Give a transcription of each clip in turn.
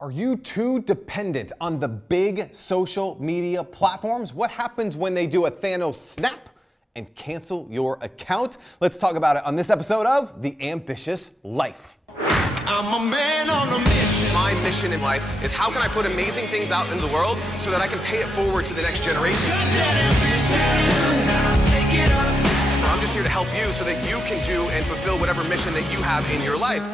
Are you too dependent on the big social media platforms? What happens when they do a Thanos snap and cancel your account? Let's talk about it on this episode of The Ambitious Life. I'm a man on a mission. My mission in life is how can I put amazing things out into the world so that I can pay it forward to the next generation. I'm just here to help you so that you can do and fulfill whatever mission that you have in your life.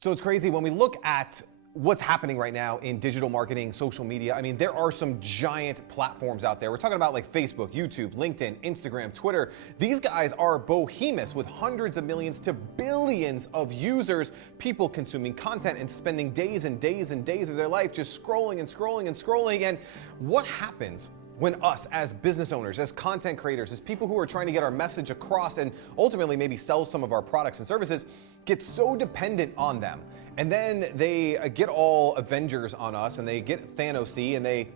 So it's crazy when we look at what's happening right now in digital marketing, social media. I mean, there are some giant platforms out there. We're talking about like Facebook, YouTube, LinkedIn, Instagram, Twitter. These guys are behemoths with hundreds of millions to billions of users, people consuming content and spending days and days and days of their life just scrolling and scrolling and scrolling. And what happens when us as business owners, as content creators, as people who are trying to get our message across and ultimately maybe sell some of our products and services, get so dependent on them? And then they get all Avengers on us and they get Thanos-y and they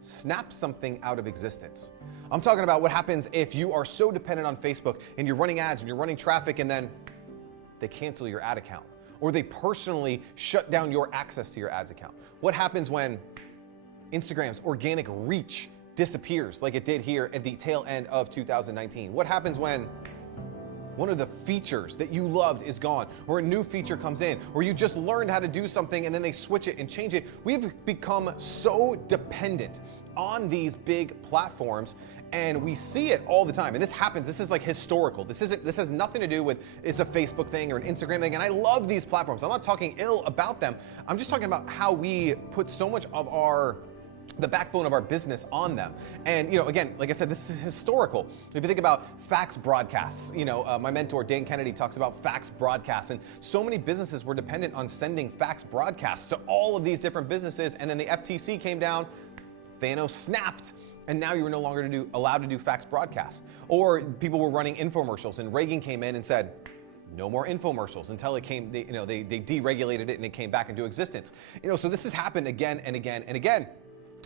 snap something out of existence. I'm talking about what happens if you are so dependent on Facebook and you're running ads and you're running traffic and then they cancel your ad account or they personally shut down your access to your ads account. What happens when Instagram's organic reach disappears like it did here at the tail end of 2019? What happens when one of the features that you loved is gone, or a new feature comes in, or you just learned how to do something and then they switch it and change it? We've become so dependent on these big platforms and we see it all the time. And this happens, this is like historical. This has nothing to do with it's a Facebook thing or an Instagram thing. And I love these platforms. I'm not talking ill about them. I'm just talking about how we put so much of the backbone of our business on them. And again, like I said, this is historical. If you think about fax broadcasts, my mentor Dan Kennedy talks about fax broadcasts, and so many businesses were dependent on sending fax broadcasts to all of these different businesses. And then the FTC came down, Thanos snapped, and now you were no longer allowed to do fax broadcasts. Or people were running infomercials, and Reagan came in and said, no more infomercials, until it came, they deregulated it and it came back into existence. So this has happened again and again and again.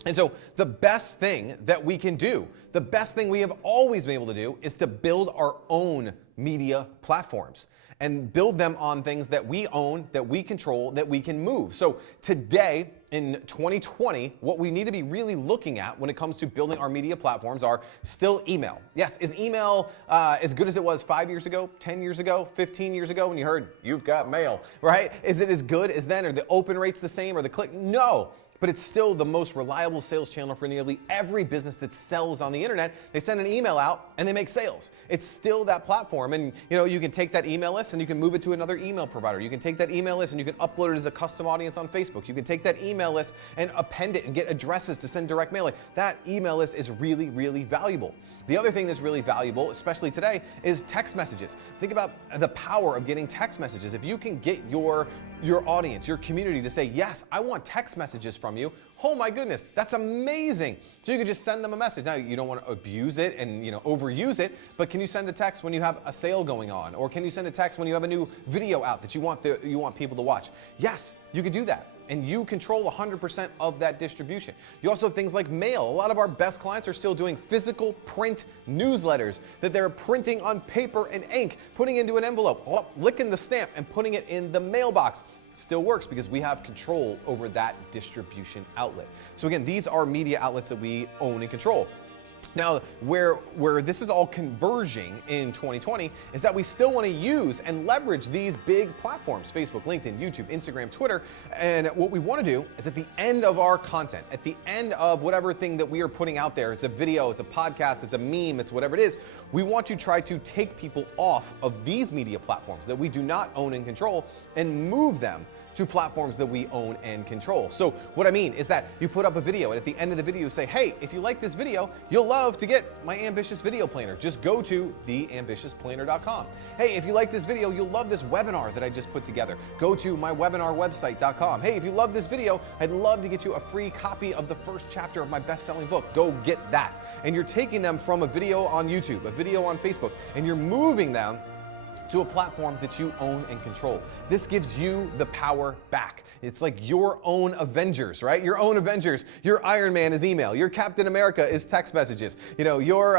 And so the best thing that we can do, the best thing we have always been able to do, is to build our own media platforms and build them on things that we own, that we control, that we can move. So today in 2020, what we need to be really looking at when it comes to building our media platforms are still email. Yes, is email as good as it was 5 years ago, 10 years ago, 15 years ago when you heard, you've got mail, right? Is it as good as then? Are the open rates the same? Or the click? No. But it's still the most reliable sales channel for nearly every business that sells on the internet. They send an email out and they make sales. It's still that platform. And you can take that email list and you can move it to another email provider. You can take that email list and you can upload it as a custom audience on Facebook. You can take that email list and append it and get addresses to send direct mailing. That email list is really, really valuable. The other thing that's really valuable, especially today, is text messages. Think about the power of getting text messages. If you can get your audience, your community to say, yes, I want text messages from you, oh my goodness, that's amazing. So you can just send them a message. Now, you don't want to abuse it and overuse it, but can you send a text when you have a sale going on? Or can you send a text when you have a new video out that you want people to watch? Yes, you could do that. And you control 100% of that distribution. You also have things like mail. A lot of our best clients are still doing physical print newsletters that they're printing on paper and ink, putting into an envelope, licking the stamp and putting it in the mailbox. It still works because we have control over that distribution outlet. So again, these are media outlets that we own and control. Now, where this is all converging in 2020 is that we still want to use and leverage these big platforms, Facebook, LinkedIn, YouTube, Instagram, Twitter. And what we want to do is at the end of our content, at the end of whatever thing that we are putting out there, it's a video, it's a podcast, it's a meme, it's whatever it is, we want to try to take people off of these media platforms that we do not own and control and move them to platforms that we own and control. So what I mean is that you put up a video and at the end of the video say, hey, if you like this video, you'll love to get my Ambitious Video Planner. Just go to theambitiousplanner.com. Hey, if you like this video, you'll love this webinar that I just put together. Go to mywebinarwebsite.com. Hey, if you love this video, I'd love to get you a free copy of the first chapter of my best-selling book. Go get that. And you're taking them from a video on YouTube, a video on Facebook, and you're moving them to a platform that you own and control. This gives you the power back. It's like your own Avengers, right? Your own Avengers. Your Iron Man is email. Your Captain America is text messages. You know, your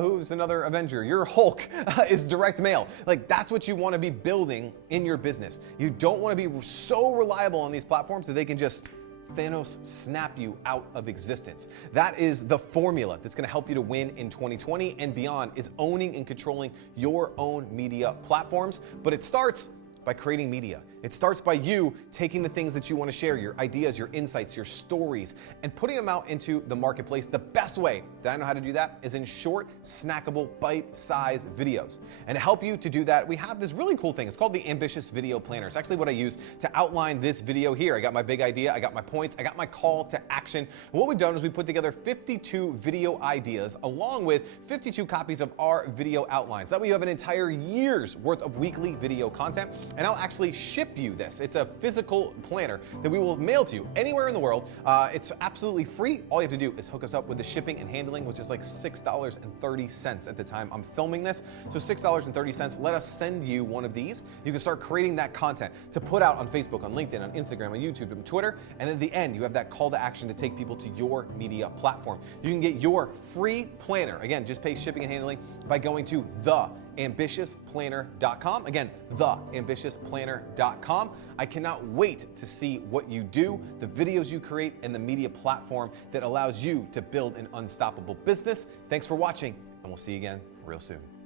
who's another Avenger? Your Hulk is direct mail. Like, that's what you want to be building in your business. You don't want to be so reliable on these platforms that they can just Thanos snap you out of existence. That is the formula that's going to help you to win in 2020 and beyond, is owning and controlling your own media platforms. But it starts by creating media. It starts by you taking the things that you want to share, your ideas, your insights, your stories, and putting them out into the marketplace. The best way that I know how to do that is in short, snackable, bite-sized videos. And to help you to do that, we have this really cool thing. It's called the Ambitious Video Planner. It's actually what I use to outline this video here. I got my big idea, I got my points, I got my call to action. And what we've done is we put together 52 video ideas along with 52 copies of our video outlines. That way you have an entire year's worth of weekly video content, and I'll actually ship you this. It's a physical planner that we will mail to you anywhere in the world. It's absolutely free. All you have to do is hook us up with the shipping and handling, which is like $6.30 at the time I'm filming this. So $6.30. Let us send you one of these. You can start creating that content to put out on Facebook, on LinkedIn, on Instagram, on YouTube, and Twitter. And at the end, you have that call to action to take people to your media platform. You can get your free planner. Again, just pay shipping and handling by going to theambitiousplanner.com. Again, theambitiousplanner.com. I cannot wait to see what you do, the videos you create, and the media platform that allows you to build an unstoppable business. Thanks for watching, and we'll see you again real soon.